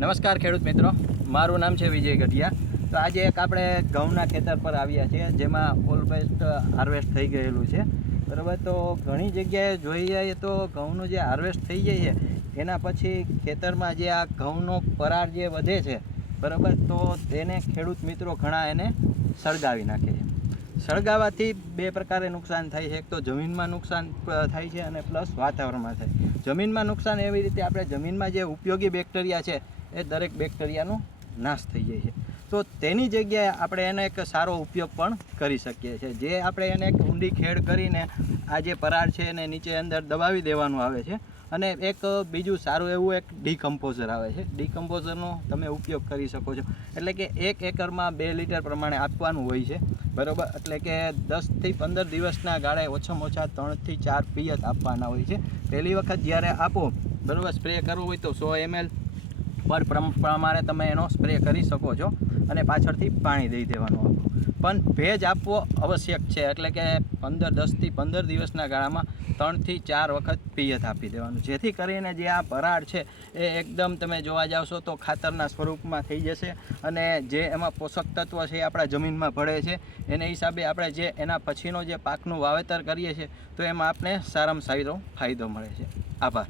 નમસ્કાર ખેડૂત મિત્રો, મારું નામ છે વિજય ગઢિયા। તો આજે એક આપણે ઘઉંના ખેતર પર આવ્યા છીએ, જેમાં ઓલમોસ્ટ હાર્વેસ્ટ થઈ ગયેલું છે, બરાબર। તો ઘણી જગ્યાએ જોઈ જઈએ તો ઘઉંનું જે હાર્વેસ્ટ થઈ જાય છે એના પછી ખેતરમાં જે આ ઘઉંનો પરાર જે વધે છે, બરાબર, તો તેને ખેડૂત મિત્રો ઘણા એને સળગાવી નાખે છે। સળગાવવાથી બે પ્રકારે નુકસાન થાય છે। એક તો જમીનમાં નુકસાન થાય છે અને પ્લસ વાતાવરણમાં થાય। જમીનમાં નુકસાન એવી રીતે આપણે જમીનમાં જે ઉપયોગી બેક્ટેરિયા છે એ દરેક બેક્ટેરિયાનો નાશ થઈ જાય છે। તો તેની જગ્યાએ આપણે એને એક સારો ઉપયોગ પણ કરી શકીએ છીએ, જે આપણે એને એક ઊંડી ખેડ કરીને આ જે પરાર છે એને નીચે અંદર દબાવી દેવાનું આવે છે। અને એક બીજું સારું એવું એક ડીકમ્પોઝર આવે છે, ડીકમ્પોઝરનો તમે ઉપયોગ કરી શકો છો। એટલે કે 1 એકરમાં 2 લીટર પ્રમાણે આપવાનું હોય છે, બરાબર। એટલે કે 10 થી 15 દિવસના ગાળે ઓછામાં ઓછા 3 થી 4 પિયત આપવાના હોય છે। પહેલી વખત જ્યારે આપો, બરાબર, સ્પ્રે કરવું હોય તો 100 ml પર પ્રમાણે તમે એનો સ્પ્રે કરી શકો છો અને પાછળથી પાણી દઈ દેવાનું આપો। પણ ભેજ આપવો આવશ્યક છે, એટલે કે 10 થી 15 દિવસના ગાળામાં 3 થી 4 વખત પિયત આપી દેવાનું, જેથી કરીને જે આ પરાળ છે એ એકદમ તમે જોવા જાવશો તો ખાતરના સ્વરૂપમાં થઈ જશે અને જે એમાં પોષક તત્વ છે એ આપણા જમીનમાં ભળે છે। એને હિસાબે આપણે જે એના પછીનો જે પાકનું વાવેતર કરીએ છીએ તો એમાં આપણે સારામાં સારો ફાયદો મળે છે। આભાર।